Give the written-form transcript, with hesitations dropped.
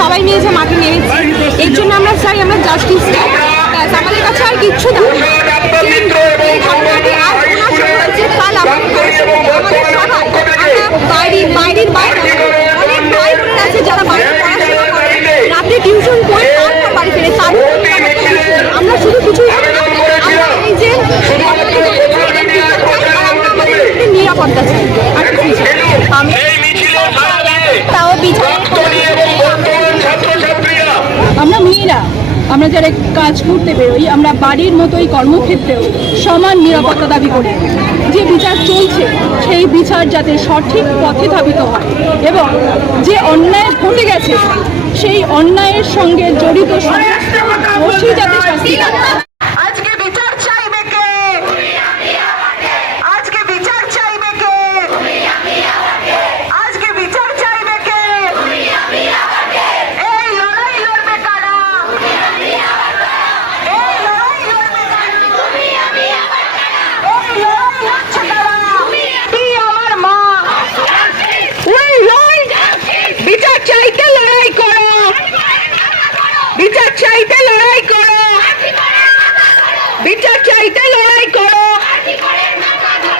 সবাই নিয়ে যে মাঠে নেমেছি, এর জন্য আমরা চাই আমরা জাস্টিস চাই। আমাদের কাছে আর কিচ্ছু না। বাইরের বাইরে অনেক ভাই বোন আছে যারা বাইরে পড়াশোনা করে, রাতে টিউশন করে তারপর বাড়ি ফেরে, তারপর আমরা শুধু কিছু এই যে নিরাপত্তা চাই। আমরা মেয়েরা আমরা যারা কাজ করতে বেরোই, আমরা বাড়ির মতোই কর্মক্ষেত্রেও সমান নিরাপত্তা দাবি করি। যে বিচার চলছে সেই বিচার যাতে সঠিক পথে ধাবিত হয় এবং যে অন্যায় ঘটে গেছে সেই অন্যায়ের সঙ্গে জড়িত সমস্ত দোষী যাতে শাস্তি পায়।